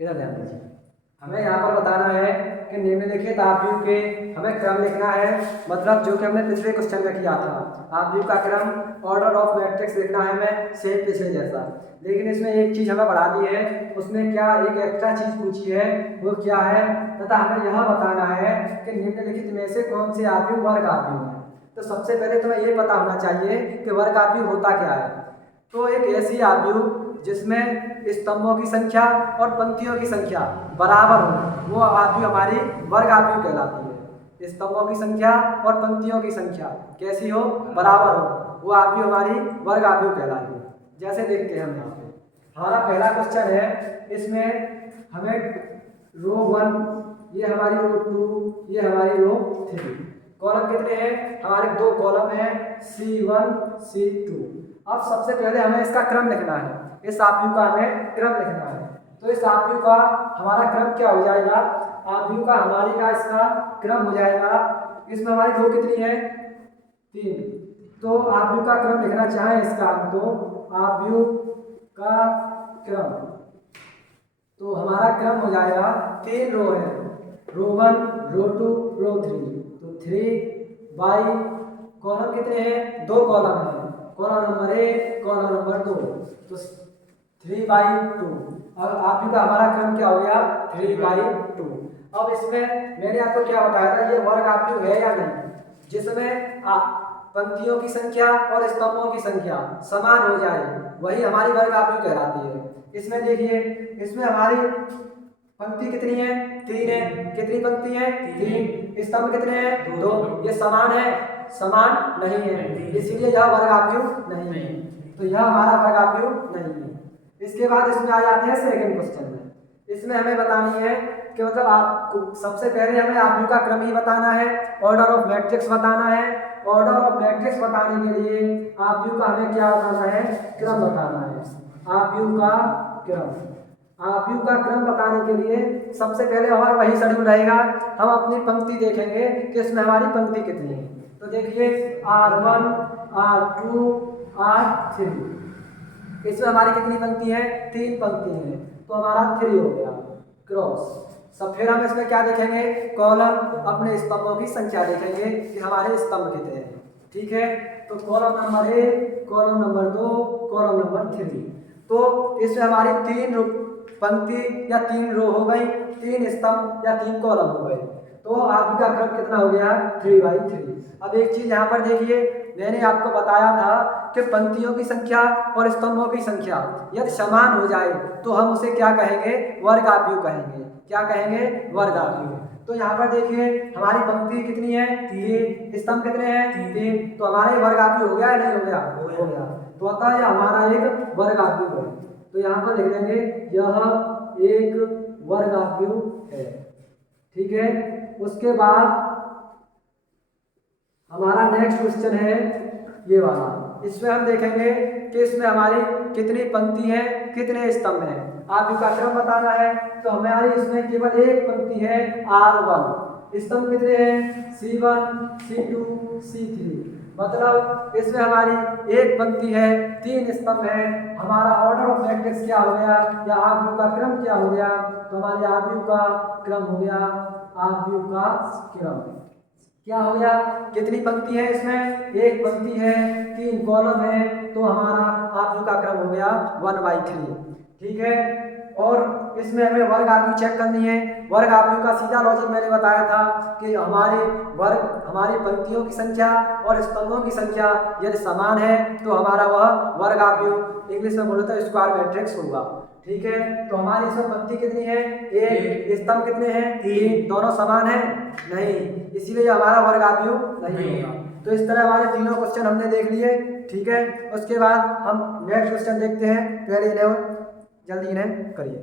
इधर ध्यान दीजिए, हमें यहाँ पर बताना है कि निम्नलिखित आव्यूह के हमें क्रम लिखना है। मतलब जो कि हमने पिछले क्वेश्चन में किया था, आव्यूह का क्रम, ऑर्डर ऑफ मैट्रिक्स लिखना है हमें सेम पिछले जैसा। लेकिन इसमें एक चीज़ हमें बढ़ा दी है, उसमें क्या एक एक्स्ट्रा चीज़ पूछी है, वो क्या है, तथा हमें यह बताना है कि निम्नलिखित में से कौन से आव्यूह वर्ग आव्यूह है। तो सबसे पहले तुम्हें ये पता होना चाहिए कि वर्ग आव्यूह होता क्या है। तो एक ऐसी आव्यूह जिसमें स्तंभों की संख्या और पंक्तियों की संख्या बराबर हो, वो आव्यूह हमारी वर्ग आव्यूह कहलाती है। स्तंभों की संख्या और पंक्तियों की संख्या कैसी हो, बराबर हो, वो आव्यूह हमारी वर्ग आव्यूह कहलाती है। जैसे देखते हैं हम यहाँ पे, हमारा पहला क्वेश्चन है, इसमें हमें रो 1, ये हमारी रो 2, ये हमारी रो 3, कॉलम कितने हैं, हमारे 2 कॉलम हैं, C1 C2। अब सबसे पहले हमें इसका क्रम लिखना है, इस आव्यूह का हमें क्रम लिखना है। तो इस आव्यूह का हमारा क्रम क्या हो जाएगा, आव्यूह का हमारी का इसका क्रम हो जाएगा, इसमें हमारी रो कितनी है, 3। तो आव्यूह का क्रम लिखना चाहें इसका हम, तो आव्यूह का क्रम, तो हमारा क्रम हो जाएगा, 3 रो है, रो 1, रो 2, रो 3। तो 3 बाई कॉलम कितने हैं, 2 कॉलम हैं, कॉलम नंबर 1, कॉलम नंबर 2, तो 3/2। अब आव्यूह का हमारा क्रम क्या हो गया, 3/2। अब इसमें मैंने आपको क्या बताया था, ये वर्ग आव्यूह है या नहीं, जिसमें पंक्तियों की संख्या और स्तंभों की संख्या समान हो जाए, वही हमारी वर्ग आव्यूह कहलाती है। इसमें देखिए, इसमें हमारी पंक्ति कितनी है, 3 है, कितनी पंक्ति है, 3, स्तंभ कितने हैं, 2, ये समान है, समान नहीं है, इसलिए यह वर्ग आव्यूह नहीं है। तो यह हमारा वर्ग आव्यूह नहीं है। इसके बाद इसमें आ जाते हैं सेकंड क्वेश्चन में, इसमें हमें बतानी है कि मतलब आपको सबसे पहले हमें आव्यूह का क्रम ही बताना है, ऑर्डर ऑफ मैट्रिक्स बताना है। ऑर्डर ऑफ मैट्रिक्स बताने के लिए आव्यूह का हमें क्या बताना है, क्रम बताना है। आव्यूह का क्रम, आव्यूह का क्रम बताने के लिए सबसे पहले हमारा वही शेड्यूल रहेगा, हम अपनी पंक्ति देखेंगे कि इसमें हमारी पंक्ति कितनी है। तो देखिए R1, R2, R3, इसमें हमारी कितनी पंक्ति है, 3 पंक्ति है, तो हमारा 3 हो गया क्रॉस। सब फिर हम इसमें क्या देखेंगे, कॉलम, अपने स्तंभों की संख्या देखेंगे कि हमारे स्तंभ कितने हैं। ठीक है, तो column number 1, column number 2, column number 3। तो इसमें हमारी 3 पंक्ति या 3 रो हो गई, 3 स्तंभ या 3 कॉलम हो गए, तो आव्यूह का क्रम कितना हो गया, 3/3। अब एक चीज यहाँ पर देखिए, मैंने आपको बताया था कि पंक्तियों की संख्या और स्तंभों की संख्या यदि समान हो जाए तो हम उसे क्या कहेंगे, वर्ग आव्यूह कहेंगे। क्या कहेंगे, वर्ग आव्यूह। तो यहाँ पर देखिए हमारी पंक्ति कितनी है, 3, स्तंभ कितने हैं, 3, तो हमारा वर्ग आव्यूह हो गया या नहीं हो गया, हो गया। तो अतः यह हमारा एक वर्ग आव्यूह है। तो यहाँ पर लिख देंगे यह एक वर्ग आव्यूह है। ठीक है, उसके बाद हमारा नेक्स्ट क्वेश्चन है ये वाला, इसमें हम देखेंगे कि इसमें हमारी कितनी पंक्ति है, कितने स्तंभ हैं। आव्यूह का क्रम बताना है, तो हमारी इसमें केवल एक पंक्ति है R1, स्तंभ कितने हैं, C1, C2, C3। मतलब इसमें हमारी एक पंक्ति है, 3 स्तंभ है। हमारा ऑर्डर ऑफ मैट्रिक्स क्या हो गया, या आव्यूह का क्रम क्या हो गया, तो हमारे आव्यूह का क्रम हो गया, आव्यूह का क्रम क्या हो गया, कितनी पंक्ति है इसमें, एक पंक्ति है, 3 कॉलम है, तो हमारा आव्यूह का क्रम हो गया 1/3। ठीक है, और इसमें हमें वर्ग आव्यूह चेक करनी है। वर्ग आव्यूह का सीधा लॉजिक मैंने बताया था कि हमारी पंक्तियों की संख्या और स्तंभों की संख्या यदि समान है तो हमारा वह वर्ग आव्यूह, इंग्लिश में बोले तो स्क्वायर मैट्रिक्स होगा। ठीक है, तो हमारी इसमें पंक्ति कितनी है, 1, स्तंभ कितने हैं, 3, दोनों समान है नहीं, इसीलिए हमारा वर्ग आव्यूह नहीं होगा। तो इस तरह हमारे तीनों क्वेश्चन हमने देख लिए। ठीक है, उसके बाद हम नेक्स्ट क्वेश्चन देखते हैं, पहले इन्हें जल्दी इन्हें करिए।